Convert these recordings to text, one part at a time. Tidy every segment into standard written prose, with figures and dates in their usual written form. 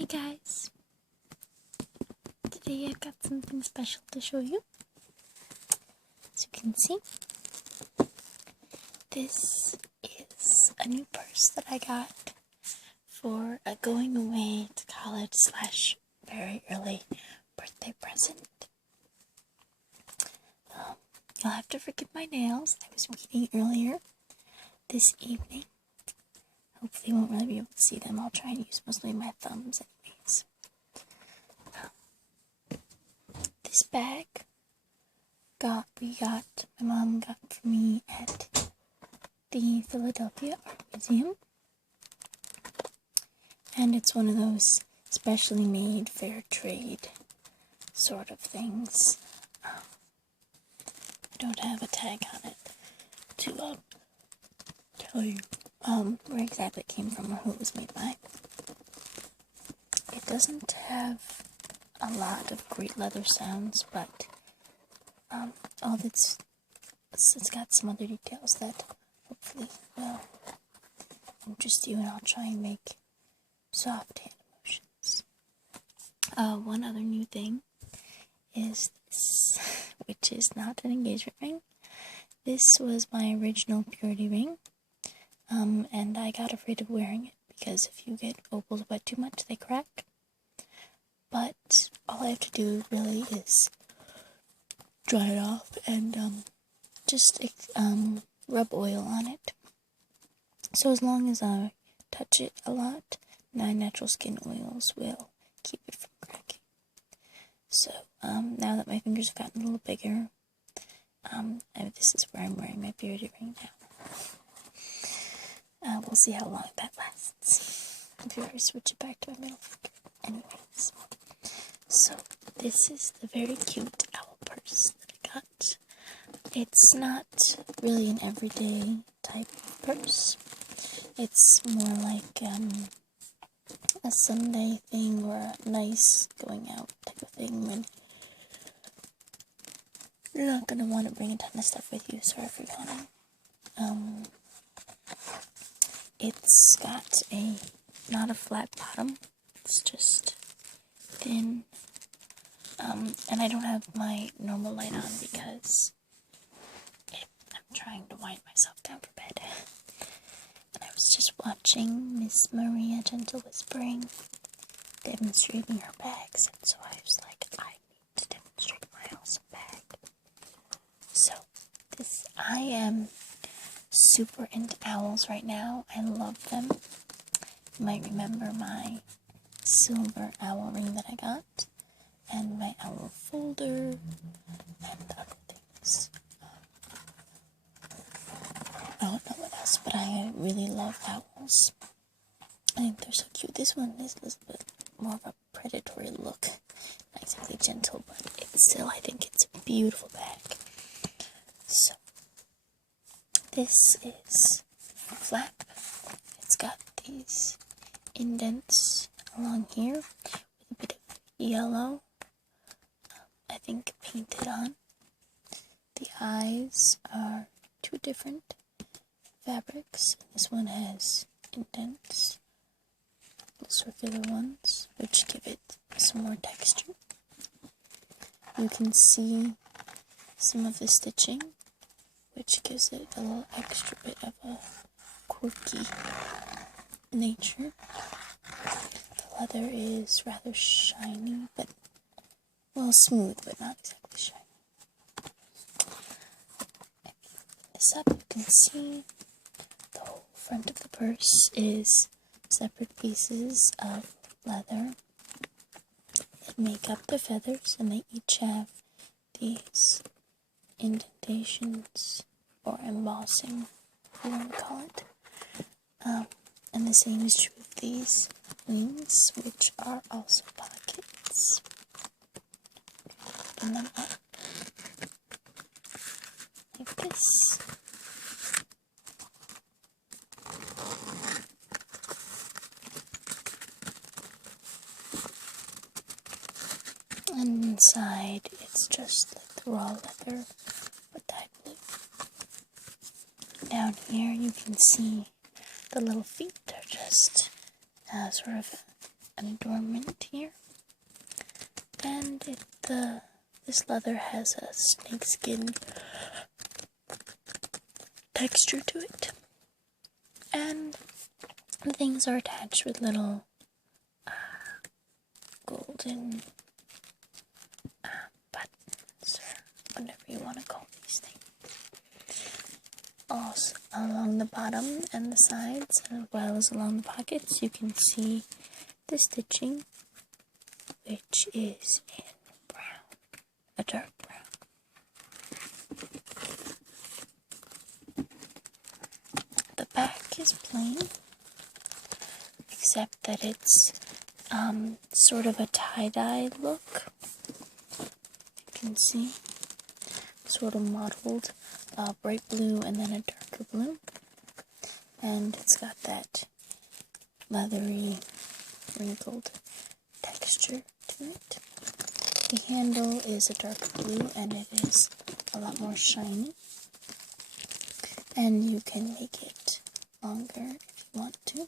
Hey guys, today I've got something special to show you. As you can see, this is a new purse that I got for a going away to college / very early birthday present. You'll have to forgive my nails. I was reading earlier this evening. Hopefully you won't really be able to see them. I'll try and use mostly my thumbs anyways. This bag my mom got for me at the Philadelphia Art Museum. And it's one of those specially made fair trade sort of things. I don't have a tag on it to tell you where exactly it came from or who it was made by. It doesn't have a lot of great leather sounds, but it's got some other details that hopefully will interest you, and I'll try and make soft hand motions. One other new thing is this, which is not an engagement ring. This was my original purity ring, and I got afraid of wearing it because if you get opals wet too much, they crack. But all I have to do really is dry it off and just rub oil on it. So as long as I touch it a lot, 9 natural skin oils will keep it from cracking. So now that my fingers have gotten a little bigger, this is where I'm wearing my purity ring now. We'll see how long that lasts. If you ever switch it back to my middle finger. Anyways, so this is the very cute owl purse that I got. It's not really an everyday type of purse. It's more like a Sunday thing or a nice going out type of thing when you're not going to want to bring a ton of stuff with you. Sorry for yawning. It's got not a flat bottom. It's just thin. And I don't have my normal light on because I'm trying to wind myself down for bed. And I was just watching Miss Maria Gentle Whispering demonstrating her bags, and so I was like, I need to demonstrate my awesome bag. So I am super into owls right now. I love them. You might remember my silver owl ring that I got, and my owl folder, and other things. I don't know what else, but I really love owls. I think they're so cute. This one is a little bit more of a predatory look. Not exactly gentle, but I think it's a beautiful bag. So, this is a flap. It's got these indents along here with a bit of yellow, I think painted on. The eyes are 2 different fabrics. This one has indents, little circular ones, which give it some more texture. You can see some of the stitching, which gives it a little extra bit of a quirky nature. The leather is rather shiny, smooth, but not exactly shiny. This up, you can see the whole front of the purse is separate pieces of leather that make up the feathers, and they each have these indentations or embossing, if you want to call it. And the same is true of these wings, which are also pockets. Open them up like this. And inside, it's just like the raw leather, but dyed blue. Down here, you can see the little feet are just sort of an adornment here. And this leather has a snakeskin texture to it. And the things are attached with little golden buttons, or whatever you want to call these things. Also, along the bottom and the sides, as well as along the pockets, you can see the stitching, which is in brown, a dark brown. The back is plain, except that it's sort of a tie-dye look. You can see, sort of mottled bright blue and then a darker blue. And it's got that leathery, wrinkled texture to it. The handle is a dark blue and it is a lot more shiny. And you can make it longer if you want to.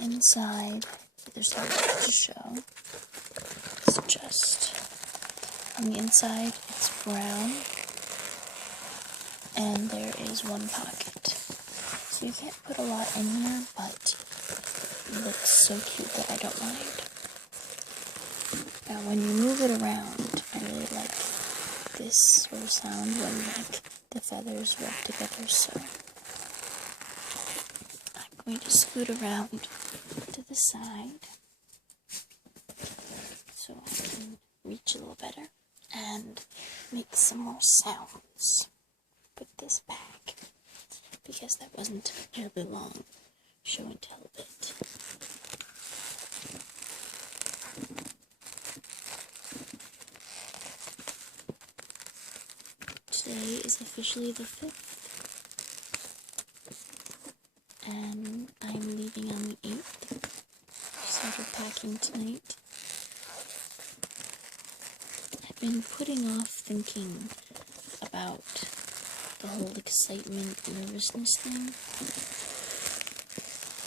Inside, there's not much to show. It's just on the inside, it's brown, and there is one pocket. So you can't put a lot in here, but it looks so cute that I don't mind. Now, when you move it around, I really like this sort of sound when like the feathers rub together. So I'm going to scoot around to the side so I can reach a little better and make some more sounds with this bag, because that wasn't a really long show and tell bit. Today is officially the 5th, and I'm leaving on the 8th. Started packing tonight. I've been putting off thinking about the whole excitement, nervousness thing.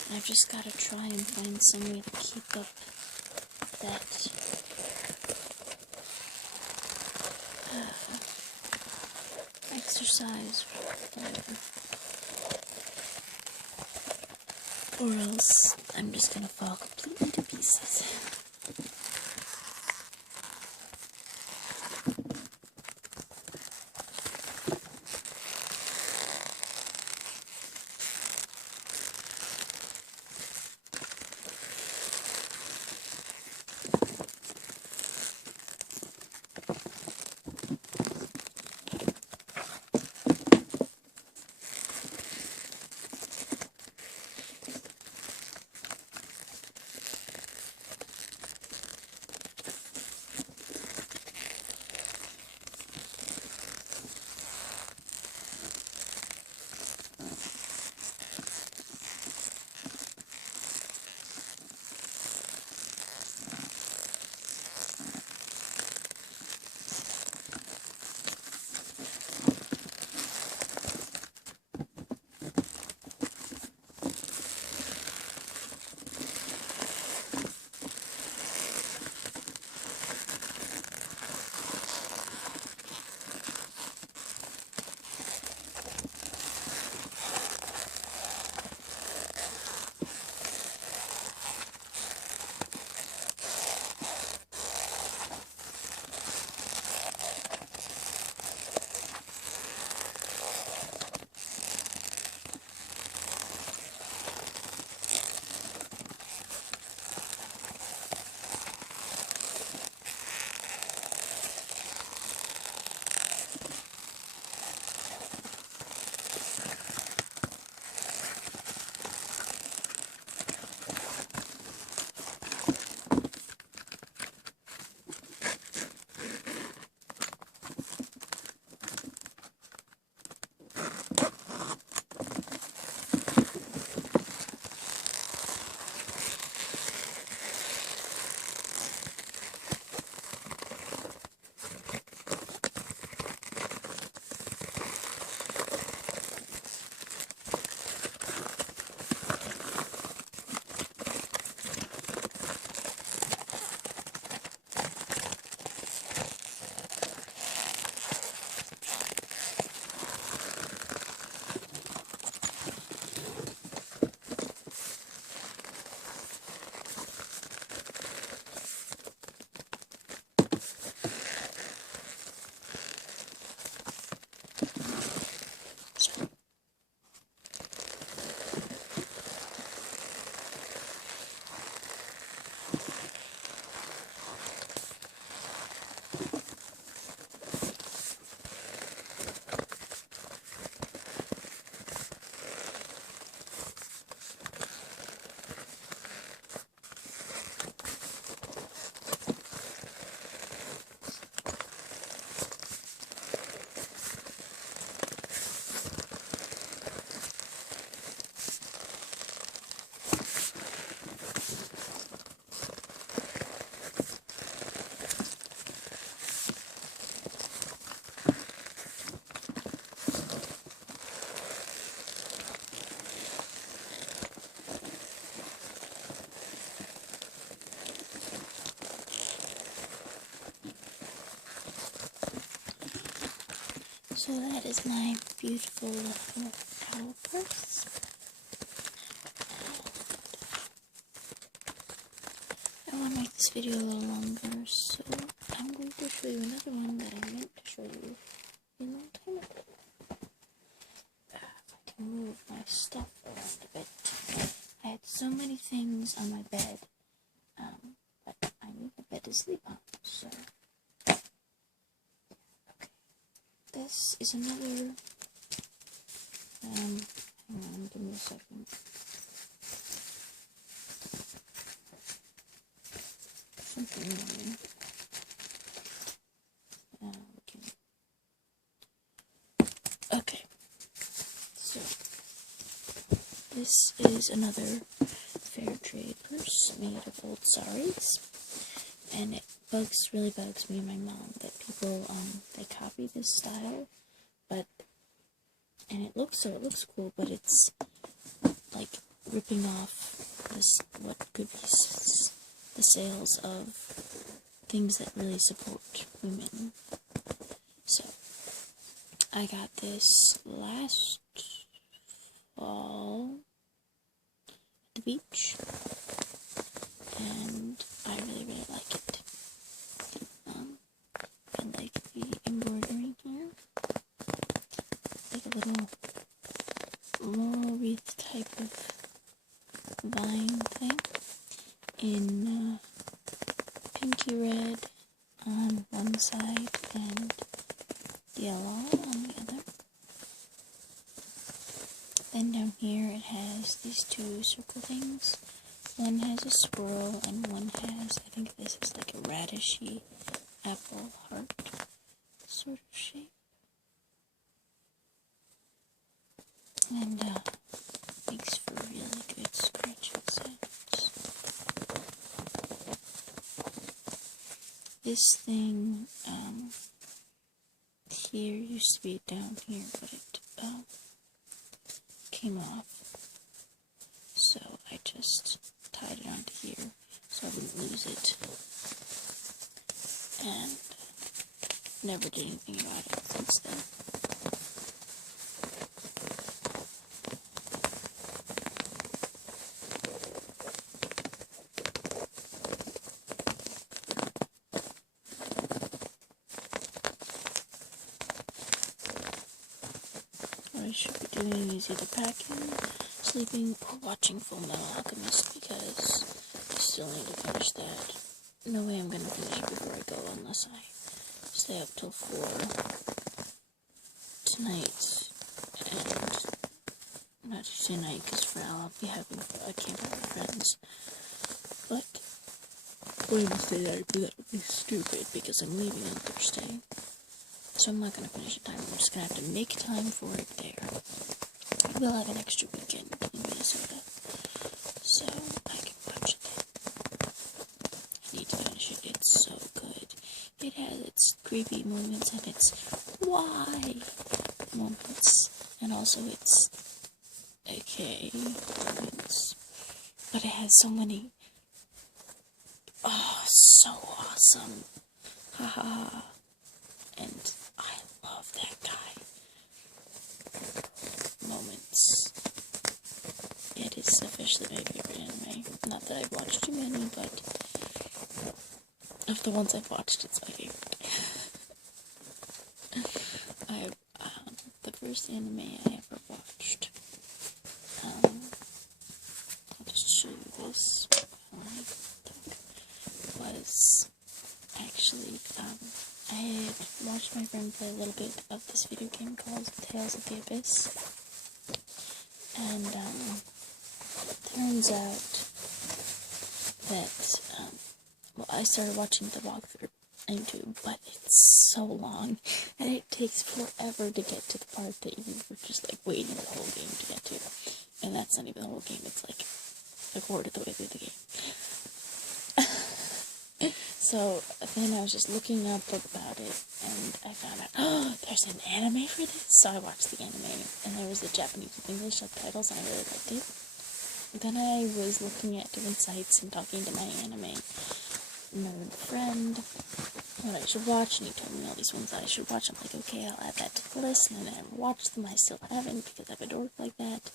And I've just got to try and find some way to keep up that exercise, whatever. Or else I'm just gonna fall completely to pieces. So that is my beautiful little owl purse. I want to make this video a little longer, so I'm going to show you another one that I meant to show you a long time ago. If I can move my stuff around a bit. I had so many things on my bed, but I need a bed to sleep on, so... Okay. This is another... hang on, give me a second. Something wrong. Okay. So, this is another fair trade purse made of old saris. And it really bugs me and my mom that people, they copy this style, and it looks cool, but it's, like, ripping off what could be the sales of things that really support women. So, I got this last fall at the beach, and I really, really like it. I like the embroidery here, like a little laurel wreath type of vine thing in pinky red on one side and yellow on the other. Then down here it has these two circle things. One has a swirl and one has, I think this is like a radishy apple heart sort of shape. And makes for really good scratching sounds. This thing here used to be down here, but it came off. So I just tied it onto here so I wouldn't lose it. And never did anything about it since then. What I should be doing is either packing, sleeping, or watching Full Metal Alchemist, because I still need to finish that. No way I'm gonna finish it before I go unless I stay up till 4 tonight, and not Tuesday night, because for now I'll be having a camp with friends. But Wednesday night, but that would be stupid because I'm leaving on Thursday. So I'm not gonna finish it time. I'm just gonna have to make time for it there. We'll have an extra weekend in Minnesota, so I can watch it then. I need to finish it. It's so good. It has its creepy moments and its why moments, and also its okay moments. But it has so many, so awesome, haha, and I love that guy moments. It is officially my favorite anime. Not that I've watched too many, but of the ones I've watched, it's my favorite. The first anime I ever watched, I'll just show you this, was actually, I had watched my friend play a little bit of this video game called Tales of the Abyss, and turns out that, well, I started watching the walkthrough on YouTube, but it's so long, and it takes forever to get to the part that you were just like waiting the whole game to get to, and that's not even the whole game, it's like a quarter of the way through the game. So then I was just looking up about it, and I found out, oh, there's an anime for this? So I watched the anime, and there was the Japanese and English subtitles, and I really liked it. Then I was looking at different sites and talking to my anime nerd friend, what I should watch, and he told me all these ones that I should watch. I'm like, okay, I'll add that to the list, and then I never watched them. I still haven't, because I'm a dork like that.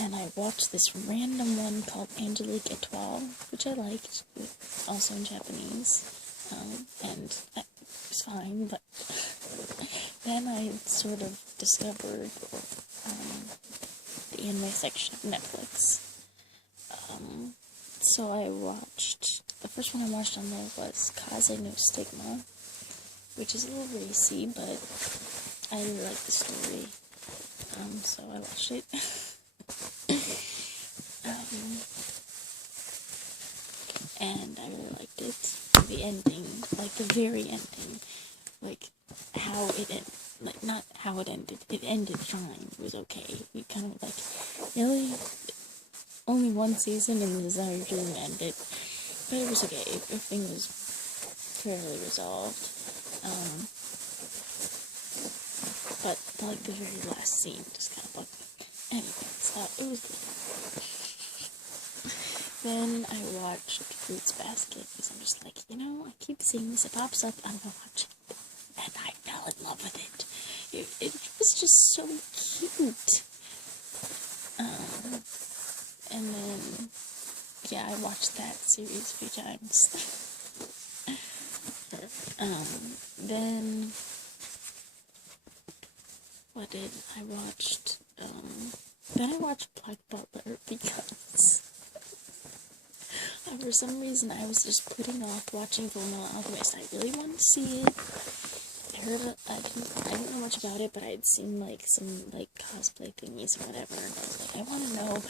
And I watched this random one called Angelique Etoile, which I liked, also in Japanese, and it was fine, but then I sort of discovered the anime section of Netflix. So I watched, the first one I watched on there was Kaze no Stigma, which is a little racy, but I really like the story, so I watched it. And I really liked it. The ending, like the very ending, like how it ended, like not how it ended fine, it was okay. You kind of like, really? Only one season and this is how you're going to end it. But it was okay, everything was fairly resolved. But like the very last scene just kind of bugged me. Anyways, it was good. Then I watched Fruits Basket, because I'm just like, I keep seeing this, it pops up, I'm gonna watch it. And I fell in love with it. It was just so cute. And then, yeah, I watched that series a few times. Then, what did I watch? Then I watched Black Butler, because for some reason I was just putting off watching Fullmetal Alchemist. I really wanted to see it. I didn't know much about it, but I'd seen like some like cosplay thingies or whatever, and I was like, I want to know,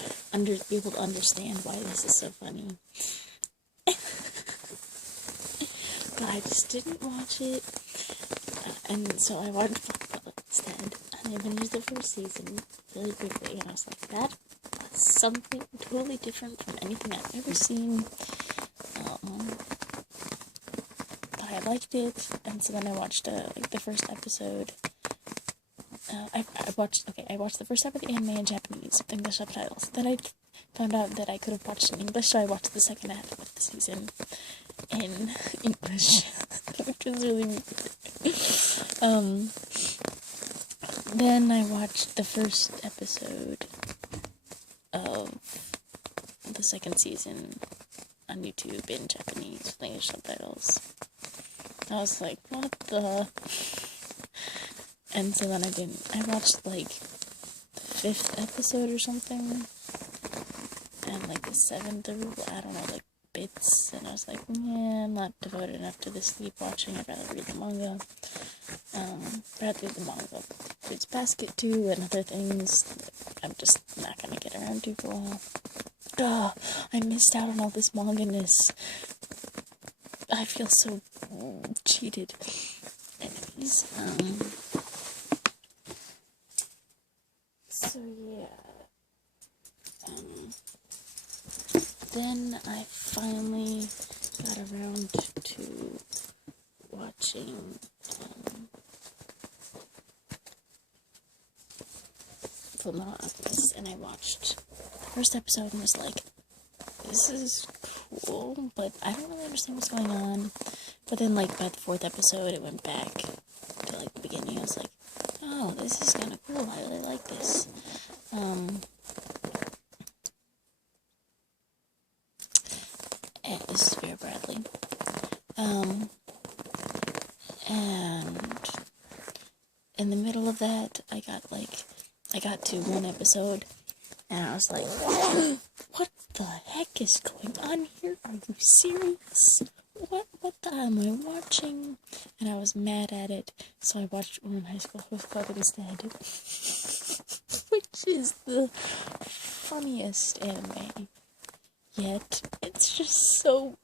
be able to understand why this is so funny. But I just didn't watch it, and so I watched Black Butler instead, and I finished the first season really quickly, and I was like, that was something totally different from anything I've ever seen. I liked it, and so then I watched the first episode. I watched the first episode of the anime in Japanese with English subtitles. Then I found out that I could have watched it in English, so I watched the second half of the season in English, which was really weird. Then I watched the first episode of the second season on YouTube in Japanese with English subtitles. I was like, what the? And so then I watched like the 5th episode or something, and like the 7th, or I don't know, like bits, and I was like, yeah, I'm not devoted enough to this sleep watching, I'd rather read the manga. Fruits Basket too, and other things I'm just not gonna get around to for a while. Duh, I missed out on all this manga-ness. I feel so cheated. Anyways, so yeah, then I finally got around to watching, Fullmetal Alchemist, and I watched the first episode and was like, this is cool, but I don't really understand what's going on. But then, like, by the 4th episode, it went back to, like, the beginning. I was like, oh, this is kind of cool. I really like this. And this is Vera Bradley. And in the middle of that, I got to one episode, and I was like, what the heck is going on here? Are you serious? What the hell am I watching? And I was mad at it, so I watched When High School Host Club instead. Which is the funniest anime yet. It's just so...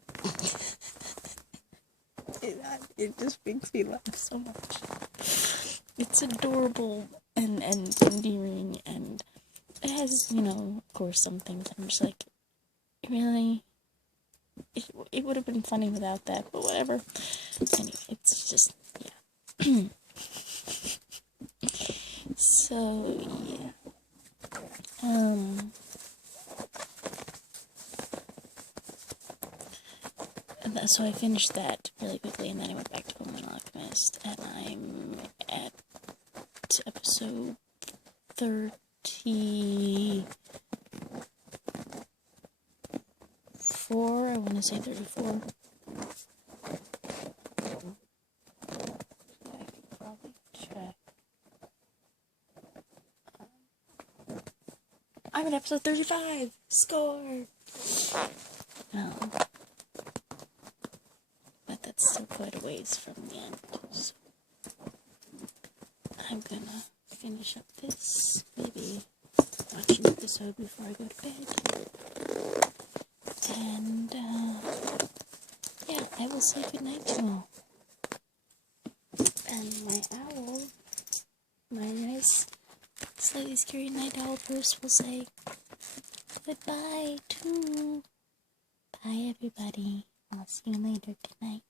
it just makes me laugh so much. It's adorable and endearing, and it has, of course, some things that I'm just like, really? It would have been funny without that, but whatever. Anyway, it's just, yeah. So, yeah. so I finished that really quickly, and then I went back to Fullmetal Alchemist, and I'm at episode 34. I want to say 34. I could probably check. I'm at episode 35! Score! But that's still quite a ways from the end, so I'm gonna finish up this, maybe watch an episode before I go to bed, and, yeah, I will say goodnight to all. And my owl, my nice, slightly scary night owl purse will say goodbye too. Bye everybody. I'll see you later. Good night.